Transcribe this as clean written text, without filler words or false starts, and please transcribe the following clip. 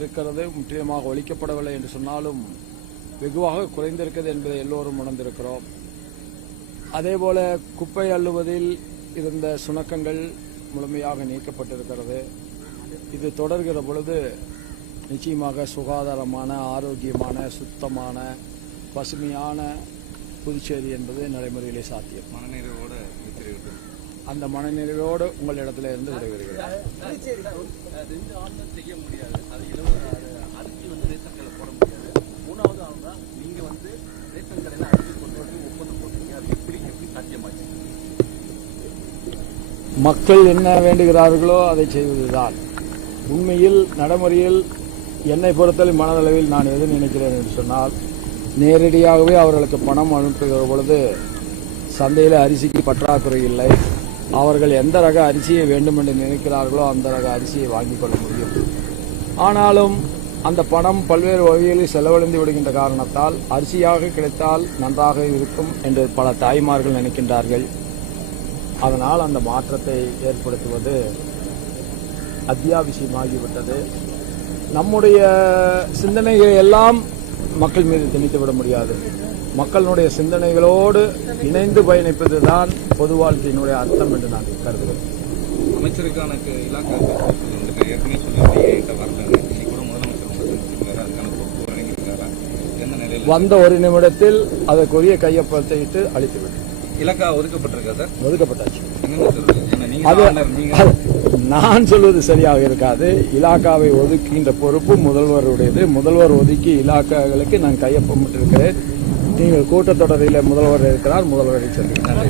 இருக்கிறது முற்றிலுமாக ஒழிக்கப்படவில்லை என்று சொன்னாலும் வெகுவாக குறைந்திருக்கிறது என்பதை எல்லோரும் உணர்ந்திருக்கிறோம். அதேபோல குப்பை அள்ளுவதில் இருந்த சுணக்கங்கள் முழுமையாக நீக்கப்பட்டிருக்கிறது. இது தொடர்கிற பொழுது நிச்சயமாக சுகாதாரமான, ஆரோக்கியமான, சுத்தமான, பசுமையான புதுச்சேரி என்பது நடைமுறையிலே சாத்தியம். அந்த மனநிறைவோடு உங்களிடத்தில் இருந்து விடைபெறுகிறேன். மக்கள் என்ன வேண்டுகிறார்களோ அதை செய்வதுதான். உண்மையில் நடைமுறையில் என்னை பொறுத்தவரை மனதளவில் நான் எது நினைக்கிறேன் என்று சொன்னால், நேரடியாகவே அவர்களுக்கு பணம் அனுப்புகிற பொழுது சந்தையில் அரிசிக்கு பற்றாக்குறை இல்லை. அவர்கள் எந்த ரக அரிசியை வேண்டும் என்று நினைக்கிறார்களோ அந்த ரக அரிசியை வாங்கிக் கொள்ள முடியும். ஆனாலும் அந்த பணம் பல்வேறு வகைகளில் செலவழிந்து விடுகின்ற காரணத்தால் அரிசியாக கிடைத்தால் நன்றாக இருக்கும் என்று பல தாய்மார்கள் நினைக்கின்றார்கள். அதனால் அந்த மாற்றத்தை ஏற்படுத்துவது அத்தியாவசியமாகிவிட்டது. நம்முடைய சிந்தனைகளை எல்லாம் மக்கள் மீது திணித்துவிட முடியாது. மக்களுடைய சிந்தனைகளோடு இணைந்து பயணிப்பதுதான் பொது வாழ்க்கையினுடைய அர்த்தம் என்று நான் கருதுகிறேன். அமைச்சருக்கான வந்த ஒரு நிமிடத்தில் அதற்குரிய கையொப்பத்தையிட்டு அளித்துவிடும். இலக்கா ஒதுக்கப்பட்டிருக்கா சார்? ஒதுக்கப்பட்டாச்சு. நான் சொல்வது சரியாக இருக்காது. இலாக்காவை ஒதுக்கின்ற பொறுப்பு முதல்வருடையது. முதல்வர் ஒதுக்கி இலாக்காக்களுக்கு நான் கையொப்பமிட்டிருக்கிறேன். நீங்கள் கூட்டத்தொடரில் முதல்வர் இருக்கிறார், முதல்வரை சொல்லுங்கள்.